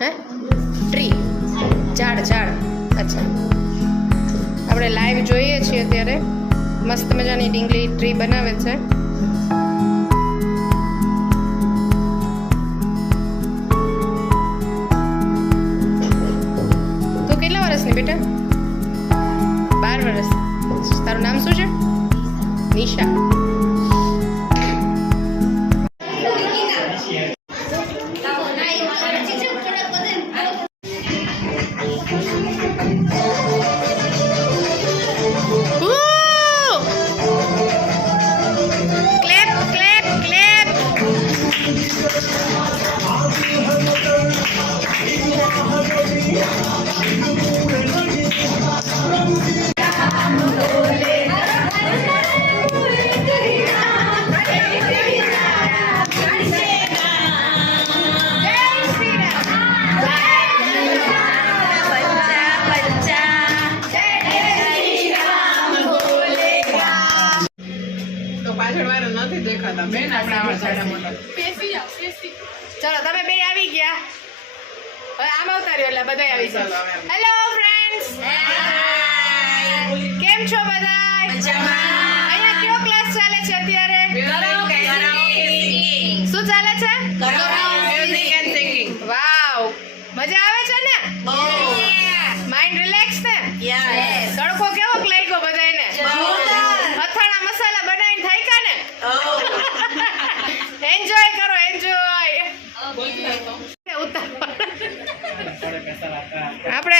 હે ટ્રી ઝાડ અચ્છા આપણે લાઈવ જોઈએ છીએ અત્યારે મસ્ત મજાની ડીંગલી ટ્રી બનાવે છે તું કેટલા વર્ષની બેટા 12 વર્ષ તારું નામ શું છે નિશા ચલો તમે બે આવી ગયા હવે આમ ઉતાર્યો એટલે બધા આવી જાય હેલો ફ્રેન્ડ્સ કેમ છો બધા અહીંયા કયો ક્લાસ ચાલે છે અત્યારે શું ચાલે છે વાવ મજા આવે છે ને માઇન્ડ રિલેક્સ ને તડકો કેવો લાગ્યો બધાને અથાણા મસાલા બનાવીને થાક્યા ને એન્જોય કરો એન્જોય આપણે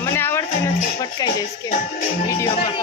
મને આવડતું નથી ફટકાઈ જઈશ કે વિડીયોમાં